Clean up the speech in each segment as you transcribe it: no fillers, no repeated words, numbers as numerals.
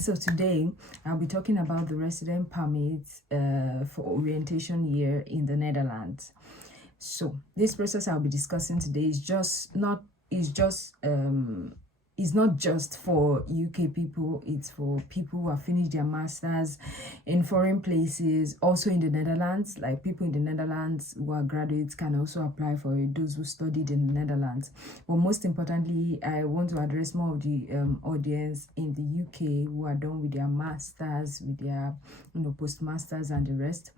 So today I'll be talking about the resident permits for orientation year in the Netherlands. So this process I'll be discussing today is not just for UK people. It's for people who have finished their masters in foreign places, also in the Netherlands. Like people in the Netherlands who are graduates can also apply for it, those who studied in the Netherlands. But most importantly, I want to address more of the audience in the UK who are done with their masters, with their postmasters and the rest,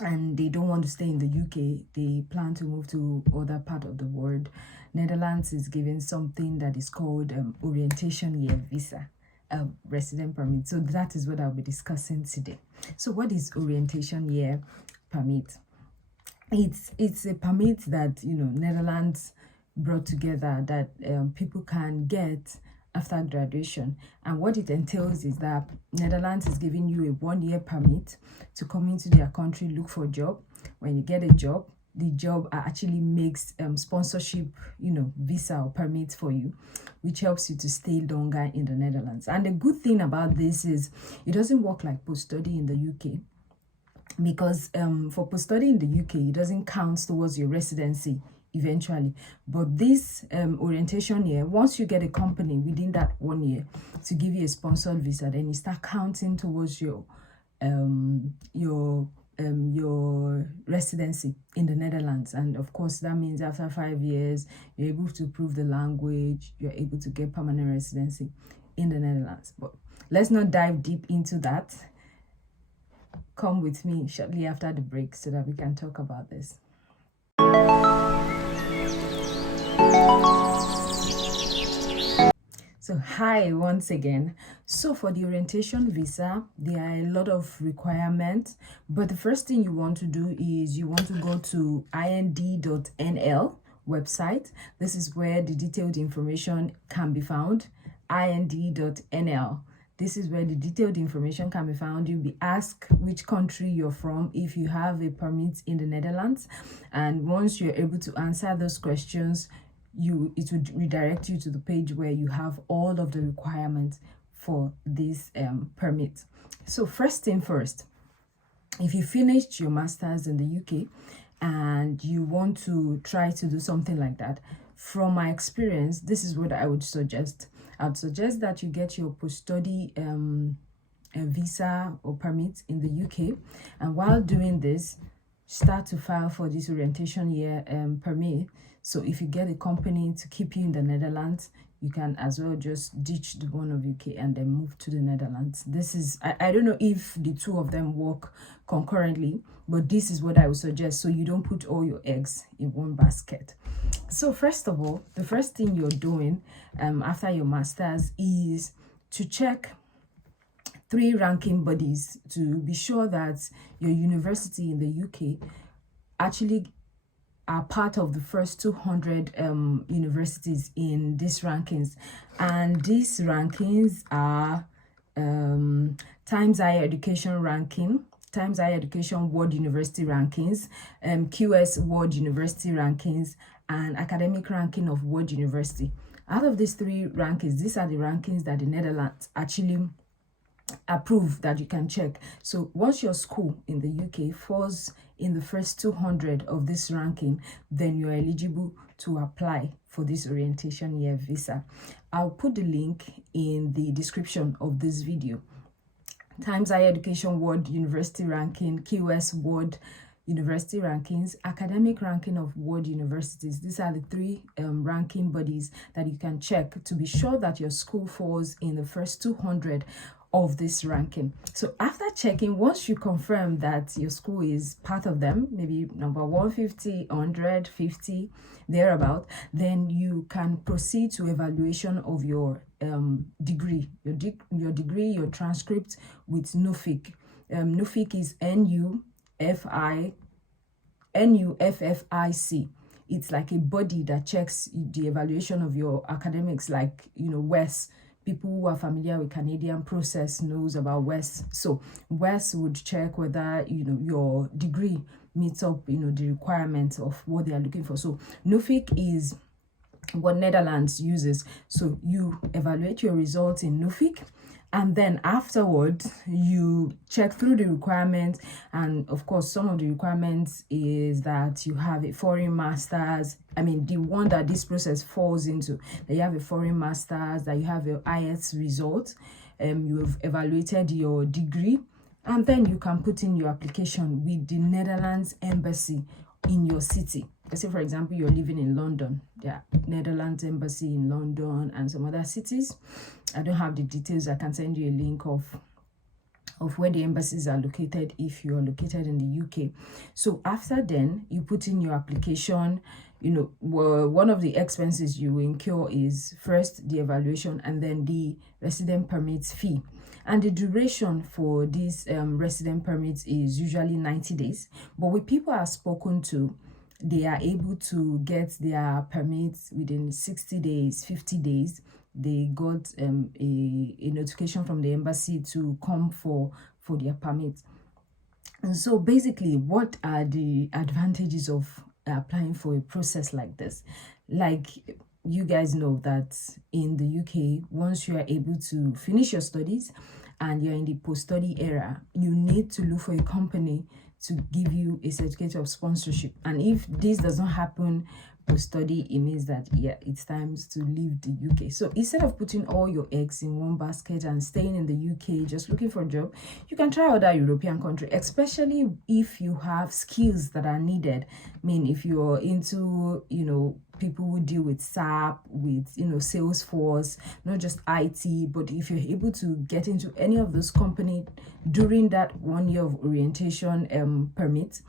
and they don't want to stay in the UK. They plan to move to other part of the world. Netherlands is giving something that is called orientation year visa, resident permit. So that is what I'll be discussing today. So what is orientation year permit? It's a permit that Netherlands brought together that people can get after graduation, and what it entails is that Netherlands is giving you a 1-year permit to come into their country, look for a job. When you get a job, the job actually makes sponsorship visa or permit for you, which helps you to stay longer in the Netherlands. And the good thing about this is it doesn't work like post-study in the UK, because for post-study in the UK, it doesn't count towards your residency eventually. But this orientation year, once you get a company within that 1 year to give you a sponsored visa, then you start counting towards your residency in the Netherlands. And of course, that means after 5 years, you're able to prove the language, you're able to get permanent residency in the Netherlands. But let's not dive deep into that. Come with me shortly after the break so that we can talk about this. So hi once again. So for the orientation visa, there are a lot of requirements, but the first thing you want to do is you want to go to ind.nl website. This is where the detailed information can be found. ind.nl. This is where the detailed information can be found. You'll be asked which country you're from if you have a permit in the Netherlands, and once you're able to answer those questions, it would redirect you to the page where you have all of the requirements for this permit. So first thing first, if you finished your masters in the UK and you want to try to do something like that, from my experience, this is what I would suggest. I would suggest that you get your post-study visa or permit in the UK, and while doing this, start to file for this orientation year permit. So if you get a company to keep you in the Netherlands, you can as well just ditch the one of UK and then move to the Netherlands. This is, I don't know if the two of them work concurrently, but this is what I would suggest, so you don't put all your eggs in one basket. So first of all, the first thing you're doing after your masters is to check 3 ranking bodies to be sure that your university in the UK actually are part of the first 200 universities in these rankings. And these rankings are Times Higher Education Ranking, Times Higher Education World University Rankings, QS World University Rankings, and Academic Ranking of World University. Out of these 3 rankings, these are the rankings that the Netherlands actually approve that you can check. So once your school in the UK falls in the first 200 of this ranking, then you're eligible to apply for this orientation year visa. I'll put the link in the description of this video. Times Higher Education World University Ranking, QS World University Rankings, Academic Ranking of World Universities. These are the 3 ranking bodies that you can check to be sure that your school falls in the first 200 of this ranking. So after checking, once you confirm that your school is part of them, maybe number 150, 150, thereabout, then you can proceed to evaluation of your degree, your degree, your transcript with NUFIC. NUFIC is NUFFIC. It's like a body that checks the evaluation of your academics, like WES. People who are familiar with Canadian process knows about WES. So WES would check whether your degree meets up the requirements of what they are looking for. So NUFIC is what Netherlands uses. So you evaluate your results in NUFIC, And then afterwards, you check through the requirements. And of course, some of the requirements is that you have a foreign master's. I mean, the one that this process falls into, that you have a foreign master's, that you have your IELTS result, you've evaluated your degree, and then you can put in your application with the Netherlands Embassy in your city. Let's say, for example, you're living in London. Yeah, Netherlands Embassy in London and some other cities. I don't have the details. I can send you a link of where the embassies are located if you are located in the UK. So after then, you put in your application. One of the expenses you incur is first the evaluation and then the resident permits fee. And the duration for these resident permits is usually 90 days. But with people I've spoken to, they are able to get their permits within 60 days, 50 days. They got a notification from the embassy to come for their permit. And so basically, what are the advantages of applying for a process like this? Like, you guys know that in the UK, once you are able to finish your studies and you're in the post-study era, you need to look for a company to give you a certificate of sponsorship. And if this doesn't happen post-study, it means that, yeah, it's time to leave the UK. So instead of putting all your eggs in one basket and staying in the UK just looking for a job, you can try other European countries, especially if you have skills that are needed. I mean, if you're into, people who deal with SAP, with, Salesforce, not just IT, but if you're able to get into any of those companies during that 1 year of orientation permit,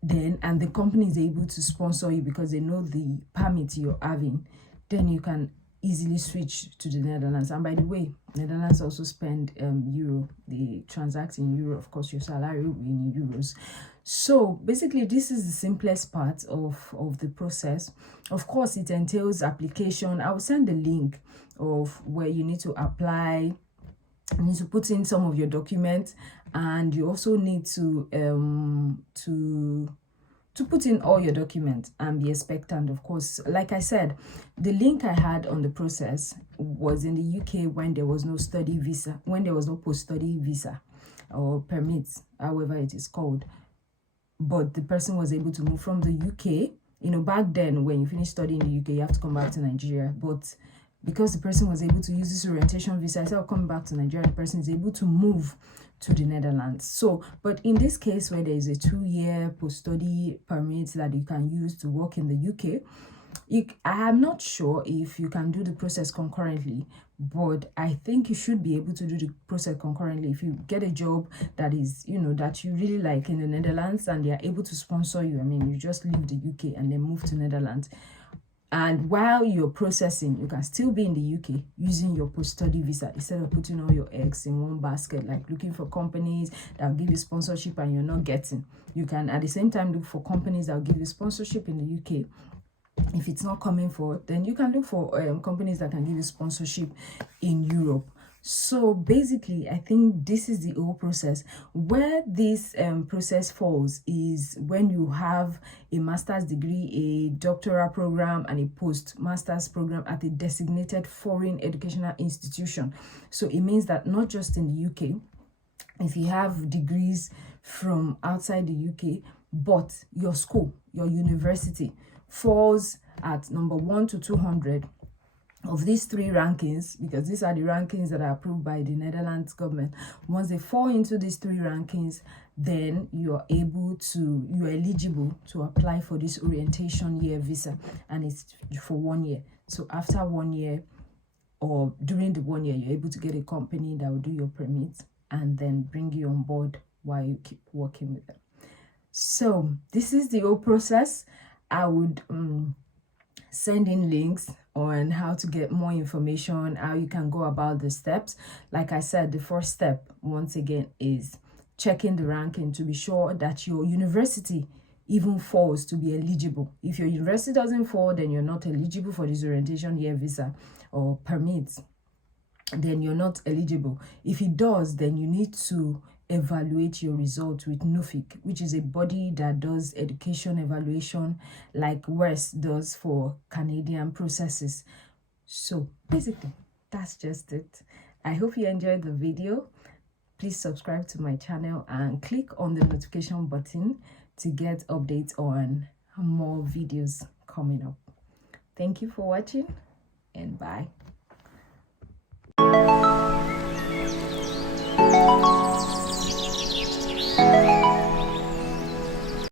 then, and the company is able to sponsor you because they know the permit you're having, then you can easily switch to the Netherlands. And by the way, Netherlands also spend euro. They transact in euro. Of course, your salary will be in euros. So basically, this is the simplest part of the process. Of course, it entails application. I will send the link of where you need to apply. You need to put in some of your documents, and you also need to put in all your documents and be expectant. Of course, like I said, the link I had on the process was in the UK when there was no study visa, when there was no post-study visa or permits, however it is called. But the person was able to move from the UK. Back then, when you finish studying in the UK, you have to come back to Nigeria. But because the person was able to use this orientation visa, instead of coming back to Nigeria, the person is able to move to the Netherlands. So, but in this case where there is a 2-year post-study permit that you can use to work in the UK, I am not sure if you can do the process concurrently, but I think you should be able to do the process concurrently. If you get a job that is, that you really like in the Netherlands and they are able to sponsor you, I mean, you just leave the UK and then move to Netherlands. And while you're processing, you can still be in the UK using your post-study visa instead of putting all your eggs in one basket, like looking for companies that will give you sponsorship and you're not getting. You can, at the same time, look for companies that will give you sponsorship in the UK. If it's not coming forward, then you can look for companies that can give you sponsorship in Europe. So basically, I think this is the whole process. Where this process falls is when you have a master's degree, a doctoral program, and a post-master's program at a designated foreign educational institution. So it means that not just in the UK, if you have degrees from outside the UK, but your school, your university, falls at number 1 to 200 of these 3 rankings, because these are the rankings that are approved by the Netherlands government. Once they fall into these 3 rankings, then you're eligible to apply for this orientation year visa, and it's for 1 year. So after 1 year, or during the 1 year, you're able to get a company that will do your permit and then bring you on board while you keep working with them. So this is the whole process. I would send in links on how to get more information, how you can go about the steps. Like I said, the first step, once again, is checking the ranking to be sure that your university even falls to be eligible. If your university doesn't fall, then you're not eligible for this orientation year visa or permits. Then you're not eligible. If it does, then you need to evaluate your results with NUFIC, which is a body that does education evaluation like WES does for Canadian processes. So basically, that's just it. I hope you enjoyed the video. Please subscribe to my channel and click on the notification button to get updates on more videos coming up. Thank you for watching, and bye.